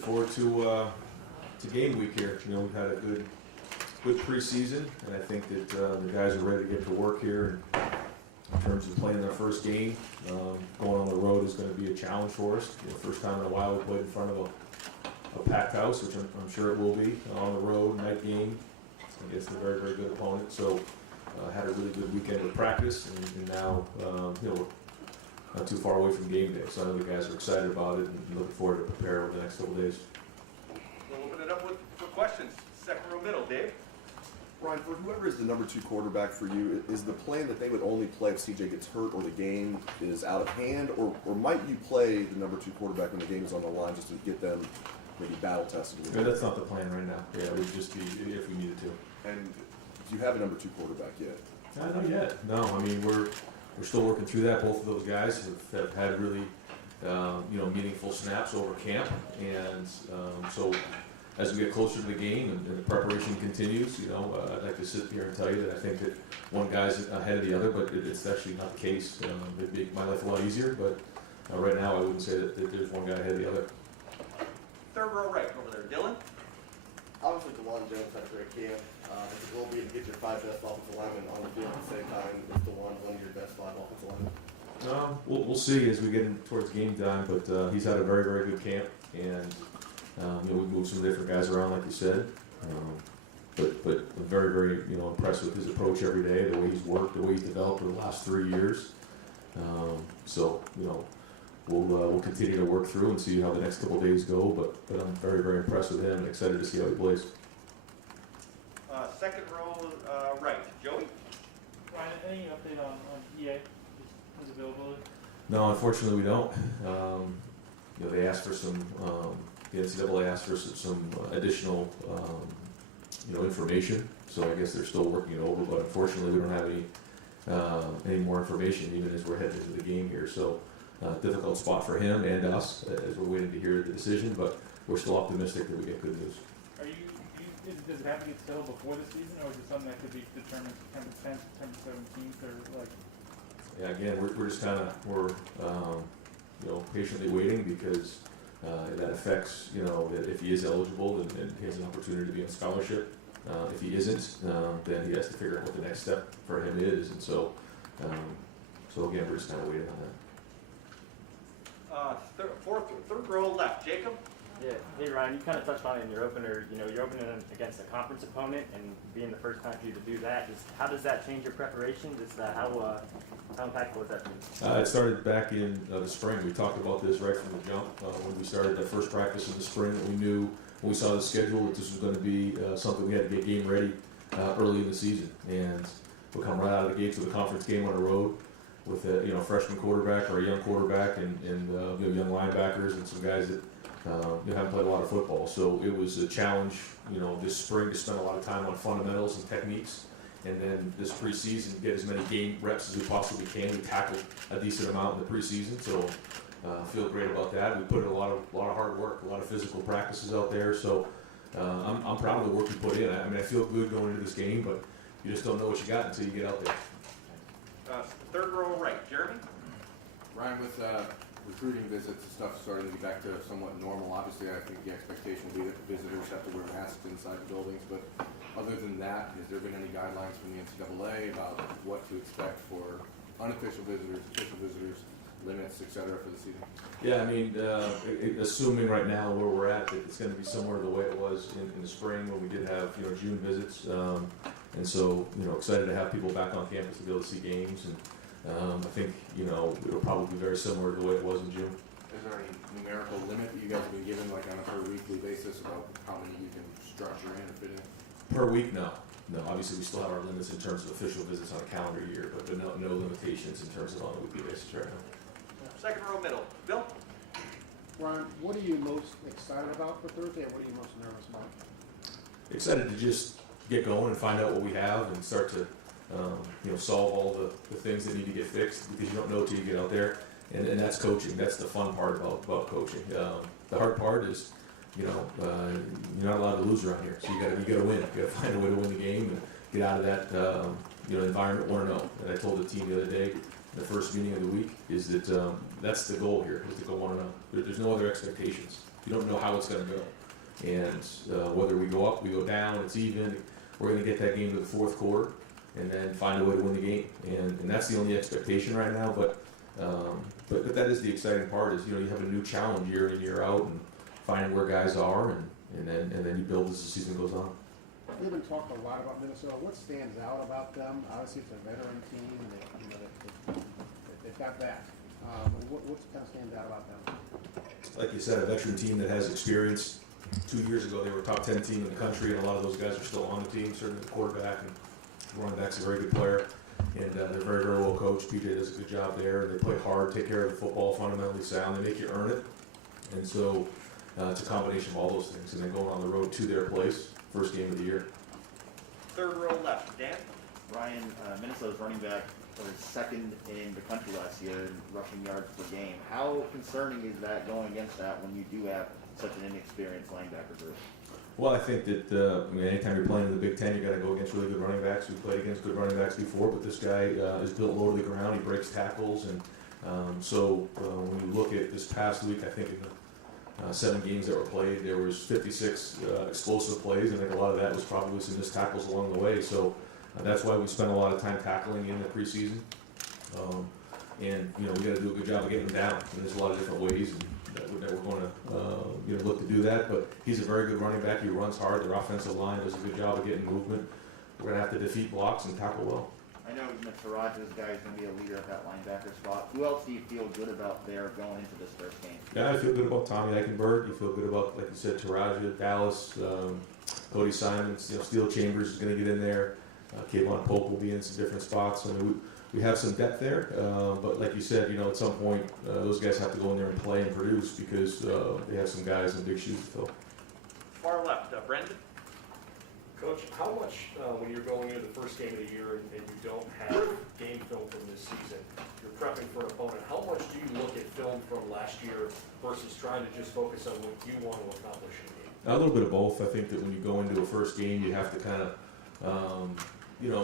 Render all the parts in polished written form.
looking forward to game week here. You know, we've had a good preseason, and I think that the guys are ready to get to work here. In terms of playing their first game, going on the road is going to be a challenge for us. You know, first time in a while we played in front of a packed house, which I'm sure it will be on the road, night game against a very, very good opponent. So had a really good weekend of practice, and now you know, we're not too far away from game day. So I know the guys are excited about it and looking forward to prepare over the next couple of days. We'll open it up for questions. Second row middle, Dave. Ryan, for whoever is the number 2 quarterback for you, is the plan that they would only play if CJ gets hurt or the game is out of hand, or might you play the number 2 quarterback when the game is on the line just to get them maybe battle tested? Yeah, that's not the plan right now. Yeah, it would just be if we needed to. And do you have a number 2 quarterback yet? Not yet. No, I mean we're still working through that. Both of those guys have had really you know, meaningful snaps over camp, and so as we get closer to the game and the preparation continues, you know, I'd like to sit here and tell you that I think that one guy's ahead of the other, but it's actually not the case. It'd make my life a lot easier, but right now I wouldn't say that there's one guy ahead of the other. Third row right over there, Dylan. Obviously, DeJuan Jones had a great camp. The goal will be to get your 5 best offensive linemen on the field at the same time. Is DeJuan one of your best 5 offensive linemen? We'll see as we get in towards game time, but he's had a very, very good camp, and you know, we moved some different guys around, like you said, but I'm very, very, you know, impressed with his approach every day, the way he's worked, the way he's developed over the last 3 years. So you know, we'll continue to work through and see how the next couple of days go, but I'm very, very impressed with him and excited to see how he plays. Second row right, Joey. Ryan, any update on EA, his availability? No, unfortunately we don't. You know, they asked for some, the NCAA asked for some additional, you know, information. So I guess they're still working it over, but unfortunately we don't have any more information even as we're heading into the game here. So difficult spot for him and us as we're waiting to hear the decision, but we're still optimistic that we get good news. Does it have to get settled before the season, or is it something that could be determined September 10th, September 17th, or like? Yeah, again, we're just kind of, you know, patiently waiting because that affects, you know, that if he is eligible and he has an opportunity to be on scholarship. If he isn't, then he has to figure out what the next step for him is, and so again, we're just kind of waiting on that. Third row left, Jacob. Yeah, hey Ryan, you kind of touched on it in your opener. You know, you're opening against a conference opponent, and being the first time for you to do that, how does that change your preparation? How impactful is that for you? It started back in the spring. We talked about this right from the jump when we started that first practice in the spring. We knew when we saw the schedule that this was going to be something we had to get game ready early in the season, and we'll come right out of the gates with a conference game on the road with a, you know, freshman quarterback or a young quarterback and you know, young linebackers and some guys that you haven't played a lot of football. So it was a challenge, you know, this spring to spend a lot of time on fundamentals and techniques, and then this preseason get as many game reps as we possibly can. We tackled a decent amount in the preseason, so feel great about that. We put in a lot of hard work, a lot of physical practices out there. So I'm proud of the work we put in. I mean, I feel good going into this game, but you just don't know what you got until you get out there. Third row right, Jeremy. Ryan, with recruiting visits and stuff starting to get back to somewhat normal, obviously I think the expectation will be that visitors have to wear masks inside the buildings, but other than that, has there been any guidelines from the NCAA about what to expect for unofficial visitors, official visitors, limits, etc. for the season? Yeah, I mean, assuming right now where we're at, that it's going to be somewhere the way it was in the spring when we did have, you know, June visits, and so, you know, excited to have people back on campus to be able to see games, and I think, you know, it'll probably be very similar to the way it was in June. Is there any numerical limit that you guys have been given, like on a per weekly basis, about how many you can structure in or fit in? Per week, no. No, obviously we still have our limits in terms of official visits on a calendar year, but no limitations in terms of on a weekly basis right now. Second row middle, Bill. Ryan, what are you most excited about for Thursday, and what are you most nervous about? Excited to just get going and find out what we have and start to you know, solve all the things that need to get fixed, because you don't know till you get out there, and that's coaching. That's the fun part about coaching. The hard part is, you know, you're not allowed to lose around here, so you gotta win. You gotta find a way to win the game and get out of that you know, environment 1-0. And I told the team the other day, the first meeting of the week, is that that's the goal here, is to go 1-0. There's no other expectations. You don't know how it's going to go. And whether we go up, we go down, it's even, we're going to get that game to the fourth quarter and then find a way to win the game. And that's the only expectation right now. But that is the exciting part is, you know, you have a new challenge year in, year out and finding where guys are and then you build as the season goes on. We've been talking a lot about Minnesota. What stands out about them? Obviously, it's a veteran team, and they've got that. What kind of stands out about them? Like you said, a veteran team that has experience. 2 years ago, they were a top 10 team in the country, and a lot of those guys are still on the team. Certainly the quarterback and running back's a very good player, and they're very, very well coached. PJ does a good job there. They play hard, take care of the football, fundamentally sound. They make you earn it, and so it's a combination of all those things. And then going on the road to their place, first game of the year. Third row left, Dan. Ryan, Minnesota's running back was second in the country last year in rushing yards per game. How concerning is that going against that when you do have such an inexperienced linebacker group? Well, I think that anytime you're playing in the Big Ten, you got to go against really good running backs. We've played against good running backs before, but this guy is built low to the ground. He breaks tackles, and so when you look at this past week, I think in the 7 games that were played, there was 56 explosive plays. I think a lot of that was probably some missed tackles along the way. So that's why we spent a lot of time tackling in the preseason. And you know, we got to do a good job of getting him down. And there's a lot of different ways that we're going to look to do that. But he's a very good running back. He runs hard. Their offensive line does a good job of getting movement. We're going to have to defeat blocks and tackle well. I know Taraj, this guy is going to be a leader at that linebacker spot. Who else do you feel good about there going into this first game? Yeah, I feel good about Tommy Eichenberg. You feel good about, like you said, Taraja, Dallas, Cody Simons. You know, Steel Chambers is going to get in there. Kayvon Pope will be in some different spots. I mean, we have some depth there, but like you said, you know, at some point those guys have to go in there and play and produce because they have some guys in big shoes to fill. Far left, Brendan. Coach, how much, when you're going into the first game of the year and you don't have game film from this season, you're prepping for an opponent, how much do you look at film from last year versus trying to just focus on what you want to accomplish in the game? A little bit of both. I think that when you go into a first game, you have to kind of,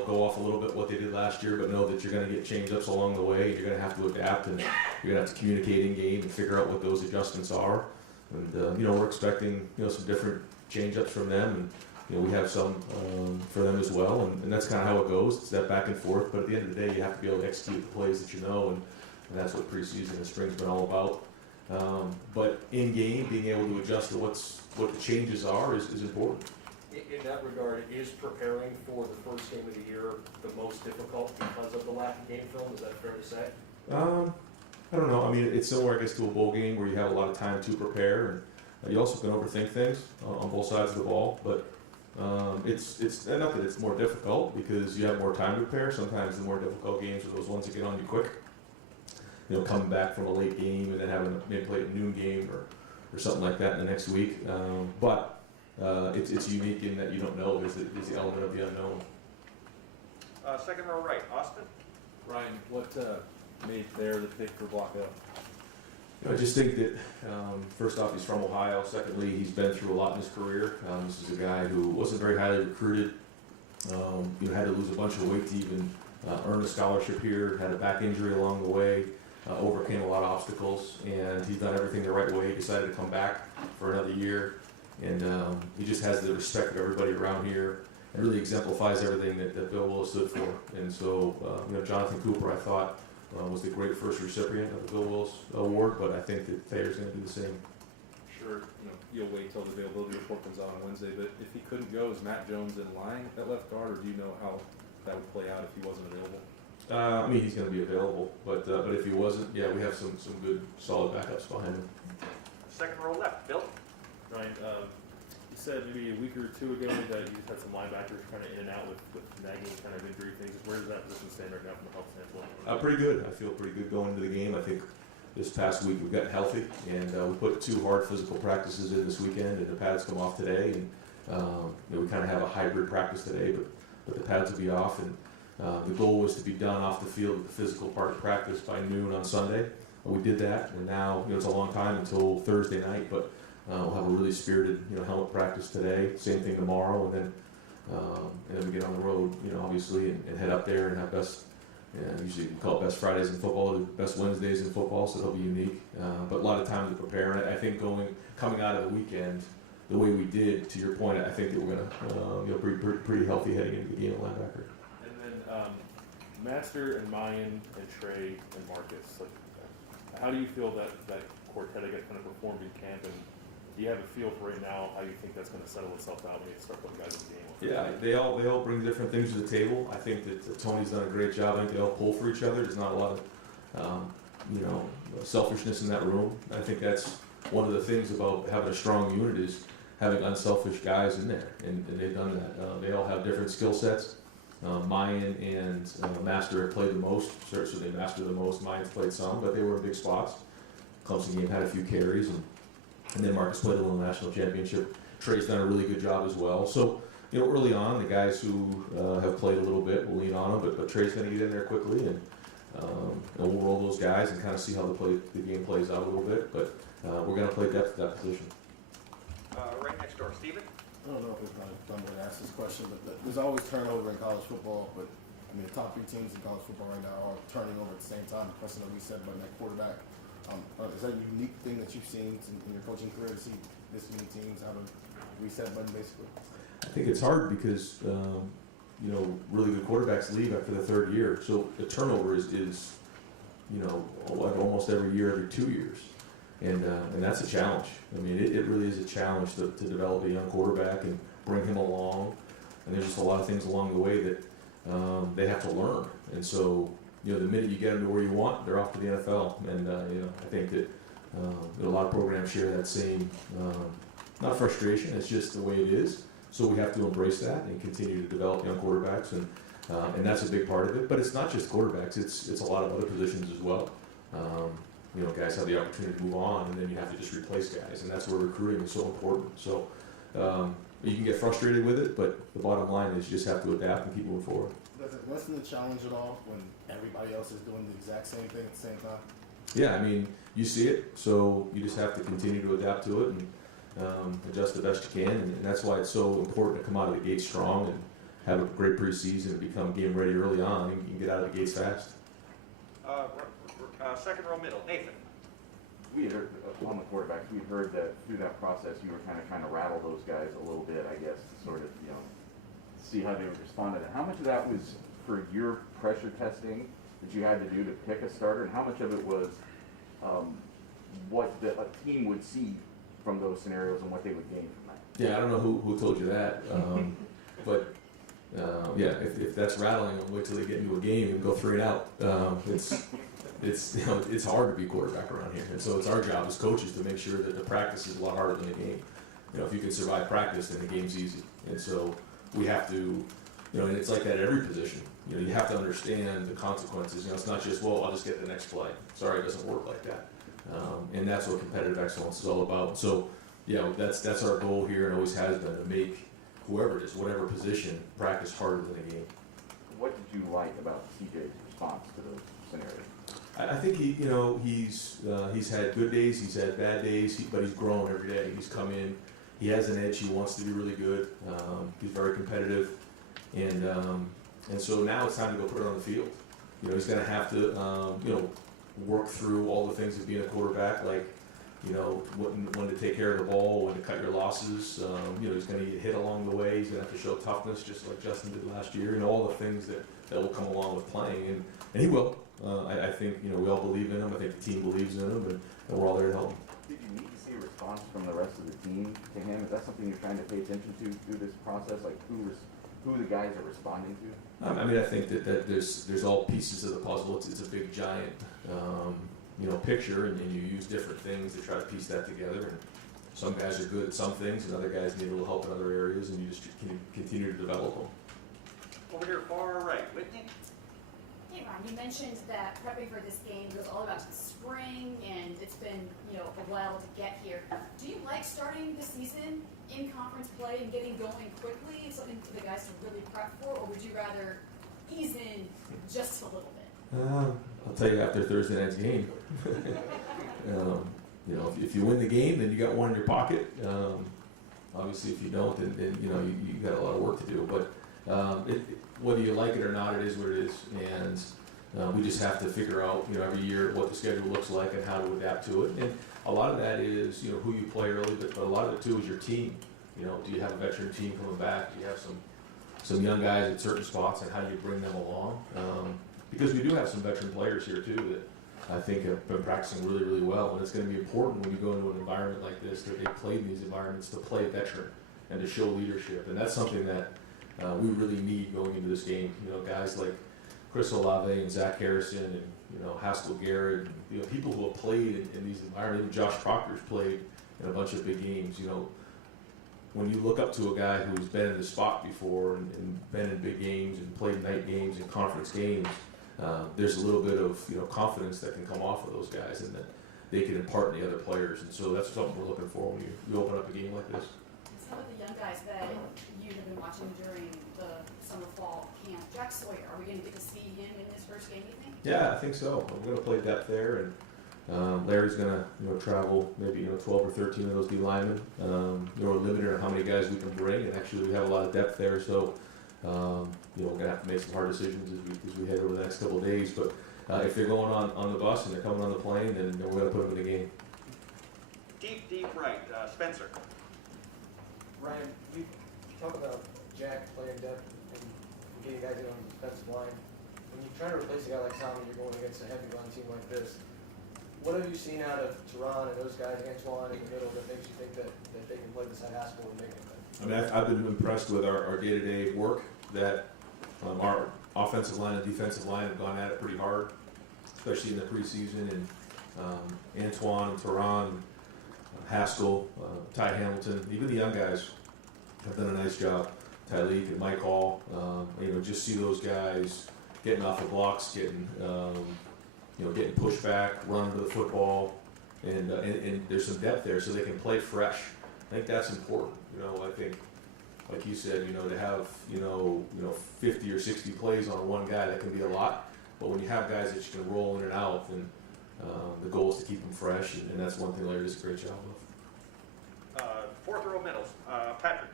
go off a little bit what they did last year, but know that you're going to get change-ups along the way. You're going to have to adapt, and you're going to have to communicate in game and figure out what those adjustments are. And we're expecting some different change-ups from them, and we have some for them as well. And that's kind of how it goes. It's that back and forth. But at the end of the day, you have to be able to execute the plays that you know, and that's what preseason and spring's been all about. But in game, being able to adjust to what the changes are is important. In that regard, is preparing for the first game of the year the most difficult because of the lack of game film? Is that fair to say? I don't know. I mean, it's similar, I guess, to a bowl game where you have a lot of time to prepare, and you also can overthink things on both sides of the ball. But it's not that it's more difficult because you have more time to prepare. Sometimes the more difficult games are those ones that get on you quick. Coming back from a late game and then having maybe play a noon game or something like that in the next week. But it's unique in that you don't know. There's the element of the unknown. Second row right, Austin. Ryan, what made there the pick for Block Up? I just think that first off, he's from Ohio. Secondly, he's been through a lot in his career. This is a guy who wasn't very highly recruited. Had to lose a bunch of weight to even earn a scholarship here. Had a back injury along the way. Overcame a lot of obstacles, and he's done everything the right way. He decided to come back for another year, and he just has the respect of everybody around here, and really exemplifies everything that Bill Willis stood for. And so, Jonathan Cooper, I thought, was the great first recipient of the Bill Willis Award, but I think that Thayer's going to do the same. Sure, you'll wait till the availability report comes out on Wednesday, but if he couldn't go, is Matt Jones in line at left guard, or do you know how that would play out if he wasn't available? He's going to be available, but if he wasn't, yeah, we have some good, solid backups behind him. Second row left, Bill. Ryan, you said maybe a week or two ago that you had some linebackers kind of in and out with nagging kind of injury things. Where does that position stand right now from a health standpoint? Pretty good. I feel pretty good going into the game. I think this past week we've gotten healthy, and we put 2 hard physical practices in this weekend, and the pads come off today. And we kind of have a hybrid practice today, but the pads will be off. And the goal was to be done off the field with the physical part of practice by noon on Sunday. We did that, and now it's a long time until Thursday night, but we'll have a really spirited helmet practice today. Same thing tomorrow, and then we get on the road, obviously, and head up there and have best And usually we call it best Fridays in football, best Wednesdays in football, so they'll be unique. But a lot of time to prepare. And I think coming out of the weekend, the way we did, to your point, I think that we're going to pretty healthy heading into the game at linebacker. And then Master and Mayan and Trey and Marcus, like, how do you feel that quartet kind of performed in camp, and do you have a feel for right now how you think that's going to settle itself out when you start putting guys in the game? Yeah, they all bring different things to the table. I think that Tony's done a great job. I think they all pull for each other. There's not a lot of selfishness in that room. I think that's one of the things about having a strong unit is having unselfish guys in there, and they've done that. They all have different skill sets. Mayan and Master have played the most, so they mastered the most. Mayan's played some, but they were in big spots. Clemson game had a few carries, and then Marcus played a little national championship. Trey's done a really good job as well. So, early on, the guys who have played a little bit will lean on them, but Trey's going to get in there quickly, and we'll roll those guys and kind of see how the game plays out a little bit. But we're going to play depth at that position. Right next door, Steven. I don't know if it's my dumb way to ask this question, but there's always turnover in college football. But I mean, the top 3 teams in college football right now are turning over at the same time. The question that we said about that quarterback, is that a unique thing that you've seen in your coaching career to see this many teams have a reset button, basically? I think it's hard because really good quarterbacks leave after the 3rd year, so the turnover is almost every year, every 2 years. And that's a challenge. I mean, it really is a challenge to develop a young quarterback and bring him along. And there's just a lot of things along the way that they have to learn. And so, the minute you get them to where you want, they're off to the NFL. And I think that a lot of programs share that same not frustration. It's just the way it is. So we have to embrace that and continue to develop young quarterbacks, and that's a big part of it. But it's not just quarterbacks; it's a lot of other positions as well. Guys have the opportunity to move on, and then you have to just replace guys, and that's where recruiting is so important. So you can get frustrated with it, but the bottom line is you just have to adapt and keep moving forward. Does it lessen the challenge at all when everybody else is doing the exact same thing at the same time? Yeah, I mean, you see it, so you just have to continue to adapt to it and adjust the best you can, and that's why it's so important to come out of the gate strong and have a great preseason and become game ready early on, and you can get out of the gates fast. Second row middle, Nathan. We had heard, on the quarterbacks, we had heard that through that process you were kind of rattle those guys a little bit, I guess, to sort of, see how they would respond to that. How much of that was for your pressure testing that you had to do to pick a starter, and how much of it was what a team would see from those scenarios and what they would gain from that? Yeah, I don't know who told you that, but if that's rattling them, wait till they get into a game and go 3 and out. It's hard to be quarterback around here, and so it's our job as coaches to make sure that the practice is a lot harder than the game. If you can survive practice, then the game's easy, and so we have to, and it's like that at every position. You have to understand the consequences. It's not just, well, I'll just get the next play. Sorry, it doesn't work like that. And that's what competitive excellence is all about. So, that's our goal here, and always has been, to make whoever it is, whatever position, practice harder than the game. What did you like about CJ's response to those scenarios? I think he's had good days, he's had bad days, but he's grown every day. He's come in, he has an edge, he wants to be really good. He's very competitive, and so now it's time to go put it on the field. He's going to have to work through all the things of being a quarterback, like when to take care of the ball, when to cut your losses. He's going to get hit along the way. He's going to have to show toughness, just like Justin did last year. All the things that will come along with playing, and he will. I think we all believe in him. I think the team believes in him, and we're all there to help him. Did you need to see a response from the rest of the team to him? Is that something you're trying to pay attention to through this process? Like who the guys are responding to? I think that there's all pieces of the puzzle. It's a big giant picture, and you use different things to try to piece that together. And some guys are good at some things, and other guys need a little help in other areas, and you just continue to develop them. Over here, far right, Whitney. Hey Ron, you mentioned that prepping for this game was all about the spring, and it's been a while to get here. Do you like starting the season in conference play and getting going quickly, something for the guys to really prep for, or would you rather ease in just a little bit? I'll tell you after Thursday night's game. If you win the game, then you got one in your pocket. Obviously, if you don't, then you got a lot of work to do. But whether you like it or not, it is what it is. And We just have to figure out, every year what the schedule looks like and how to adapt to it. And a lot of that is, who you play early, but a lot of it too is your team. Do you have a veteran team coming back? Do you have some young guys at certain spots, and how do you bring them along? Because we do have some veteran players here too that I think have been practicing really, really well. And it's going to be important when you go into an environment like this, that they play in these environments, to play veteran and to show leadership. And that's something that we really need going into this game. Guys like Chris Olave and Zach Harrison and Haskell Garrett, and, people who have played in these environments. Even Josh Proctor's played in a bunch of big games. When you look up to a guy who's been in this spot before and been in big games and played night games and conference games, there's a little bit of confidence that can come off of those guys, and that they can impart in the other players. And so that's something we're looking for when you open up a game like this. Some of the young guys that you have been watching during the summer fall camp, Jack Sawyer, are we going to get to see him in his first game, you think? Yeah, I think so. We're going to play depth there, and Larry's going to travel maybe 12 or 13 of those D linemen. We're limited on how many guys we can bring, and actually we have a lot of depth there. So we're going to have to make some hard decisions as we head over the next couple of days. But if they're going on the bus and they're coming on the plane, then we're going to put them in the game. Deep right, Spencer. Ryan, you talk about Jack playing depth and getting guys in on the defensive line. When you try to replace a guy like Tommy, you're going against a heavy run team like this. What have you seen out of Teron and those guys, Antoine in the middle, that makes you think that they can play beside Haskell and make it? I've been impressed with our day-to-day work, that our offensive line and defensive line have gone at it pretty hard, especially in the preseason. And Antoine and Teron, Haskell, Ty Hamilton, even the young guys have done a nice job. Tyleek and Mike Hall, just see those guys getting off the blocks, getting pushed back, running to the football, and there's some depth there, so they can play fresh. I think that's important. I think, like you said, to have 50 or 60 plays on one guy, that can be a lot. But when you have guys that you can roll in and out, then the goal is to keep them fresh, and that's one thing Larry does a great job of. Fourth row middles, Patrick.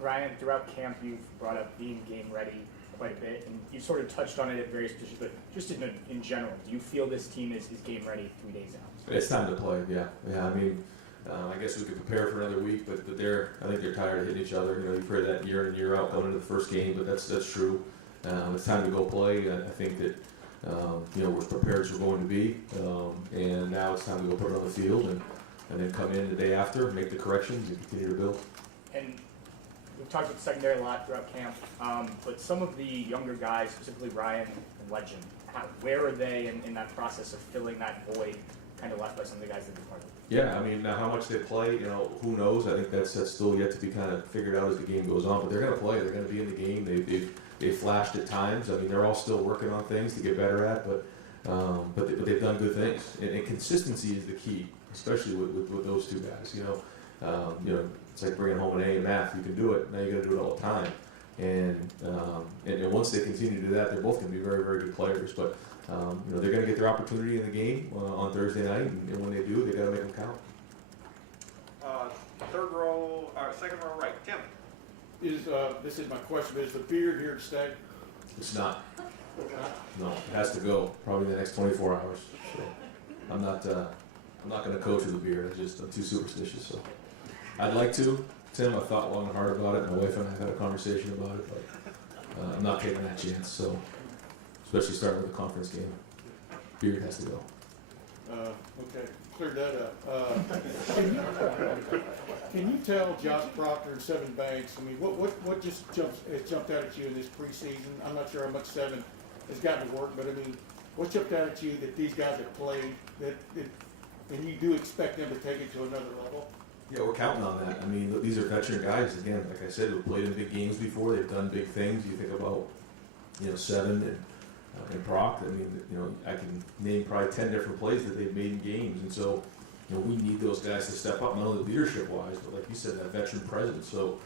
Ryan, throughout camp, you've brought up being game ready quite a bit, and you sort of touched on it at various positions, but just in general, do you feel this team is game ready 3 days out? It's time to play, yeah. I guess we could prepare for another week, but I think they're tired of hitting each other. You've heard that year in, year out going into the first game, but that's true. It's time to go play. I think that we're prepared as we're going to be, and now it's time to go put it on the field and then come in the day after, make the corrections, and continue to build. And we've talked about the secondary a lot throughout camp, but some of the younger guys, specifically Ryan and Legend, where are they in that process of filling that void kind of left by some of the guys that have been part of it? Yeah, now how much they play, who knows? I think that's still yet to be kind of figured out as the game goes on. But they're going to play. They're going to be in the game. They've flashed at times. They're all still working on things to get better at, but they've done good things. And consistency is the key, especially with those two guys. It's like bringing home an A in math. You can do it. Now you got to do it all the time. And once they continue to do that, they're both going to be very, very good players. But they're going to get their opportunity in the game on Thursday night, and when they do, they got to make them count. Second row right, Tim. This is my question, but is the beard here to stay? It's not. No, it has to go probably in the next 24 hours. So I'm not going to coach with a beard. I'm too superstitious. So I'd like to, Tim. I thought long and hard about it. My wife and I had a conversation about it, but I'm not taking that chance. So especially starting with a conference game, beard has to go. Okay, cleared that up. Can you tell Josh Proctor and Seven Banks? What just jumped out at you in this preseason? I'm not sure how much Seven has gotten to work, but what jumped out at you that these guys have played and you do expect them to take it to another level? Yeah, we're counting on that. These are veteran guys. Again, like I said, who've played in big games before. They've done big things. You think about, Seven and Brock. I can name probably 10 different plays that they've made in games, and so we need those guys to step up, not only leadership-wise, but like you said, that veteran presence. So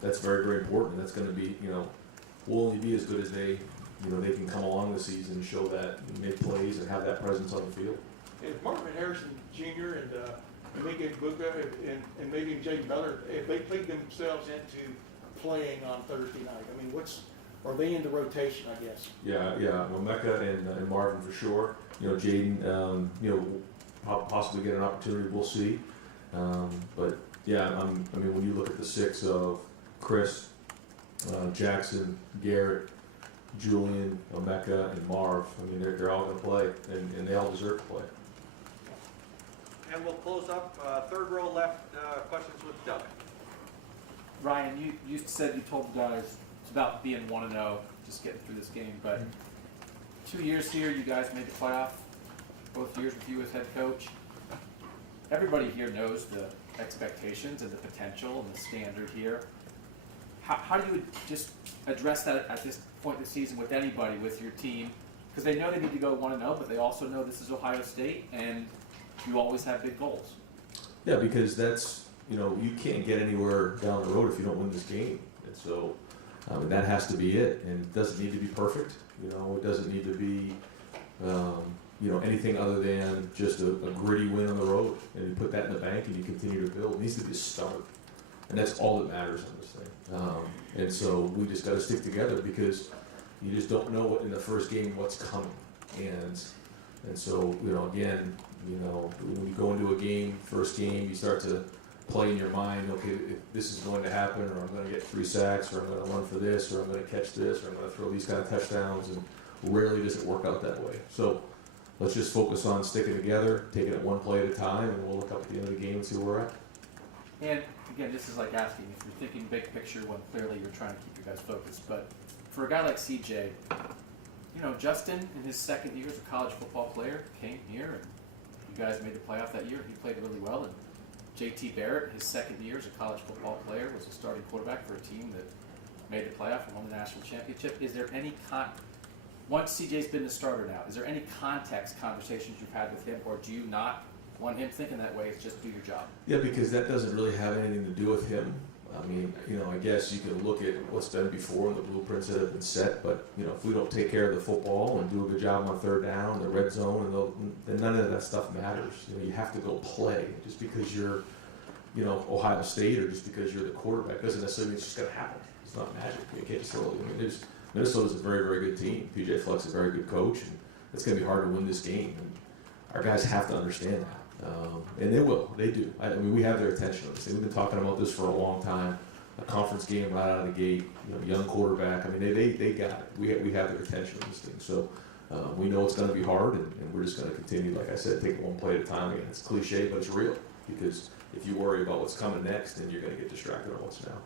that's very, very important. That's going to be, we'll only be as good as they can come along the season and show that, make plays and have that presence on the field. If Marvin Harrison Jr. and Mika Buka and maybe Jaden Beller, if they played themselves into playing on Thursday night, Are they in the rotation, I guess? Yeah. Well, Mecca and Marvin for sure. Jaden, possibly get an opportunity. We'll see. But yeah, I mean, when you look at the six of Chris, Jackson, Garrett, Julian, Mecca, and Marv, I mean, they're all going to play, and they all deserve to play. And we'll close up, third row left, questions with Doug. Ryan, you said you told the guys it's about being 1-0, just getting through this game, but 2 years here, you guys made the playoff, both years with you as head coach. Everybody here knows the expectations and the potential and the standard here. How do you just address that at this point in the season with anybody, with your team? Because they know they need to go 1-0, but they also know this is Ohio State, and you always have big goals. Yeah, because that's, you can't get anywhere down the road if you don't win this game. And so that has to be it. And it doesn't need to be perfect. It doesn't need to be, anything other than just a gritty win on the road. And you put that in the bank and you continue to build. It needs to be a start. And that's all that matters on this thing. And so we just got to stick together because you just don't know in the first game what's coming. And so, again, when you go into a game, first game, you start to play in your mind, okay, if this is going to happen, or I'm going to get 3 sacks, or I'm going to run for this, or I'm going to catch this, or I'm going to throw these kind of touchdowns, and rarely does it work out that way. So let's just focus on sticking together, taking it one play at a time, and we'll look up at the end of the game and see where we're at. And again, this is like asking if you're thinking big picture when clearly you're trying to keep your guys focused. But for a guy like CJ, Justin in his second year as a college football player came here, and you guys made the playoff that year. He played really well. And JT Barrett, his second year as a college football player, was a starting quarterback for a team that made the playoff and won the national championship. Is there any once CJ's been the starter now, is there any context conversations you've had with him, or do you not want him thinking that way? It's just do your job. Yeah, because that doesn't really have anything to do with him. I mean, I guess you can look at what's been before and the blueprints that have been set, but, if we don't take care of the football and do a good job on third down, the red zone, then none of that stuff matters. You have to go play. Just because you're, Ohio State, or just because you're the quarterback doesn't necessarily mean it's just going to happen. It's not magic. You can't just throw it. Minnesota's a very, very good team. PJ Fleck's a very good coach, and it's going to be hard to win this game. And our guys have to understand that. And they will. They do. I mean, we have their attention on this. We've been talking about this for a long time. A conference game right out of the gate, young quarterback. I mean, they got it. We have their attention on this thing. So we know it's going to be hard, and we're just going to continue, like I said, take it one play at a time. Again, it's cliche, but it's real. Because if you worry about what's coming next, then you're going to get distracted on what's now.